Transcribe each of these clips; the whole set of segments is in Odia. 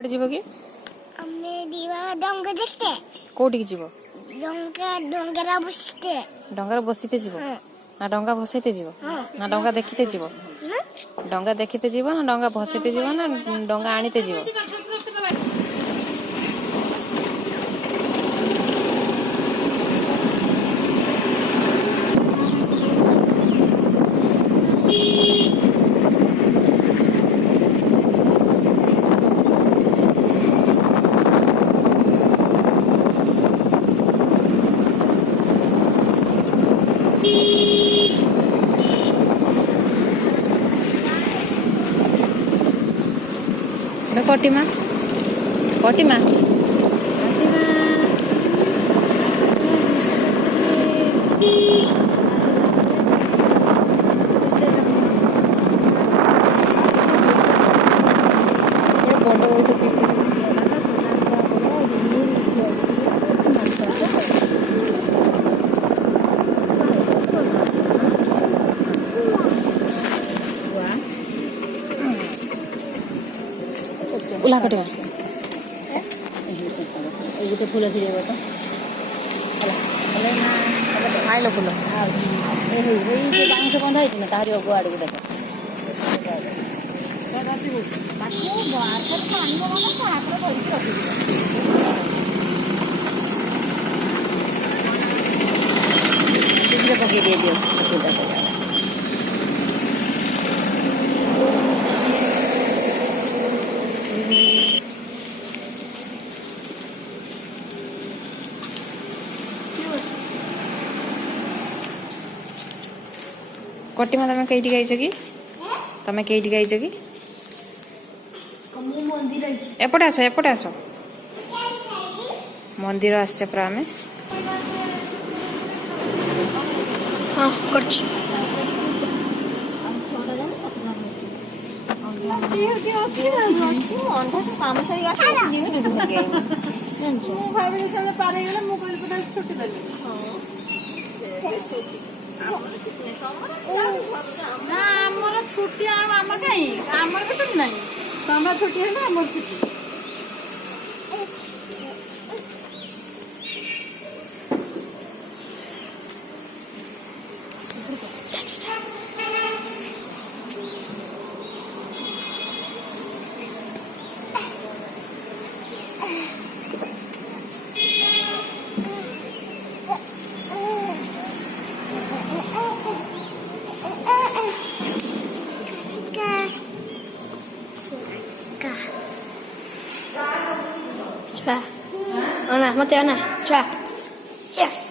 ଯିବ କି? ଆମେ ଯିବା ଡଙ୍ଗା ଦେଖତେ। କୋଉଠିକି ଯିବ? ଡଙ୍ଗାରେ ବସିତେ। ଡଙ୍ଗାରେ ବସିତେ ଯିବ ନା ଡଙ୍ଗା ଭସେଇତେ ଯିବ ନା ଡଙ୍ଗା ଦେଖିତେ ଯିବ? ଡଙ୍ଗା ଦେଖିତେ ଯିବ ନା ଡଙ୍ଗା ଭସେଇତେ ଯିବ ନା ଡଙ୍ଗା ଆଣିତେ ଯିବ? କଟିମା କଟିମା उला कटे गोटे फुल छिड़ेब तो खाइल फुल बाउंश बंधा है तारी अगु आड़ को देख पकई दे दियो कटिमा तमें कईटी गाइछ कि तमें कईटी गाइछ कि एपटे आस मंदिर आस आमे हाँ करछि ना आमर छुट्टी आमर कहीं आमर भी छुट्टी नहीं तमर छुट्टी है ना आमर छुट्टी Coba. Mana? Mati mana? Coba. Yes.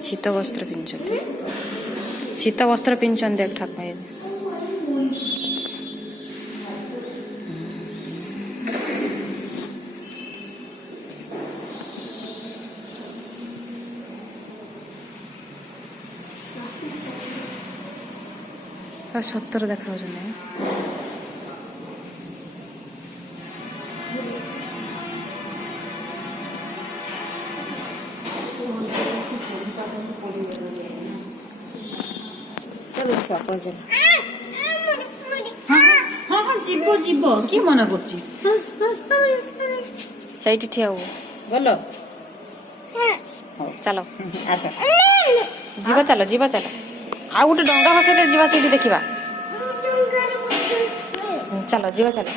शीत वस्त्र पिंधुଛନ୍ତି शीत वस्त्र पिंधुଛନ୍ତି देख ठाकुर सतर देखा जीव जीव किए मना कर ठिया हो गल चलो आस जीवा चलो आ गोटे डंगा बसैले जीवा से देखा चलो जीवा चलो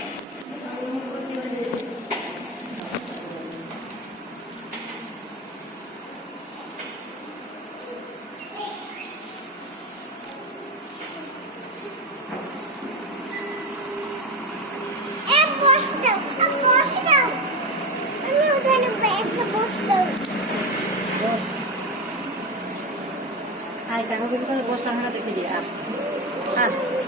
Ay, tengo que buscar la bosca, no te quería.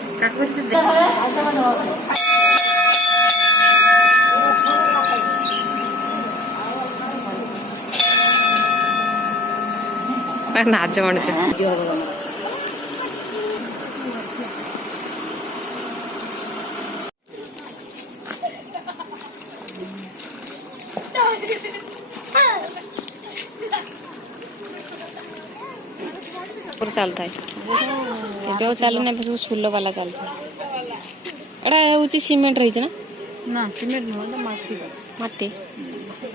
ନାଚ ମଣିଛ ଚାଲୁଥାଏ ଏବେ ଆଉ ଚାଲୁନି ଏବେ ସବୁ ସୁଲ ବାଲା ଚାଲୁଛି ଏଟା ହଉଛି ସିମେଣ୍ଟ ରହିଛି ନା ନା ସିମେଣ୍ଟ ନୁହଁ ମାଟି ମାଟି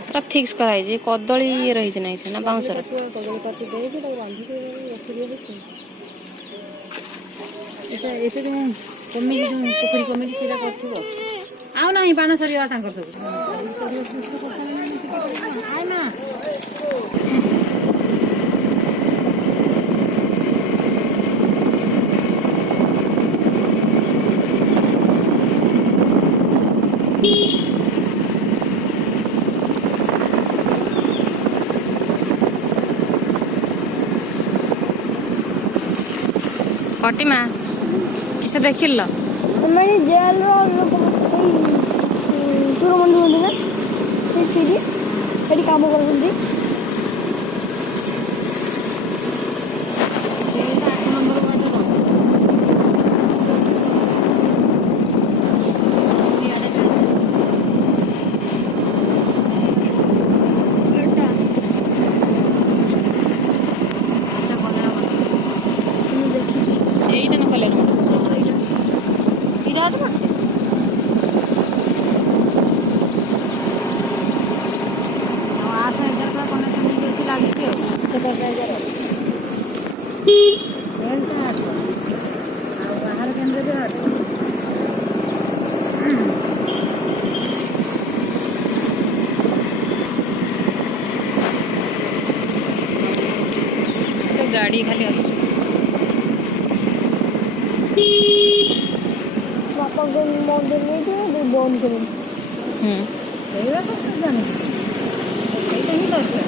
ପୁରା ଫିକ୍ସ କରାହେଇଛି କଦଳୀ ଇଏ ରହିଛି ନାହିଁ ସେ ନା ବାଉଁଶର କଦଳୀ କାଟି ଦେଇକି ତାକୁ ବାନ୍ଧିକି ରଖିଦେଇକି ଏସେ ଯେଉଁ କମିକି ଯେଉଁ ପୋଖରୀ କମିକି ସେଇଟା କରିଥିବ ଆଉ ନାହିଁ ପାନ ସରିବା ତାଙ୍କର ସବୁ ନା କଟିମା କିସ ଦେଖିଲ हमारी जेल चोरमंडी होती ना ସେଇଠି କାମ କରୁଛନ୍ତି ଏଇଟା ନ କଲେ ବିରାଟ ବଟେ ଆଉ 8,000 କନେକ୍ସନ ହେଇକି ଲାଗିଛି ଆଉ 7,000 ଆଉ ବାହାର କେନ୍ଦ୍ରରେ 8 ଗାଡି ଖାଲି ଅଛି ବାପା ବନ୍ଦ ନେଇକି ବନ୍ଦ କରିବି ହୁଁ ସେଇଟା ତ ଜାଣିଛି ସେଇଟା ହିଁ ଦରକାର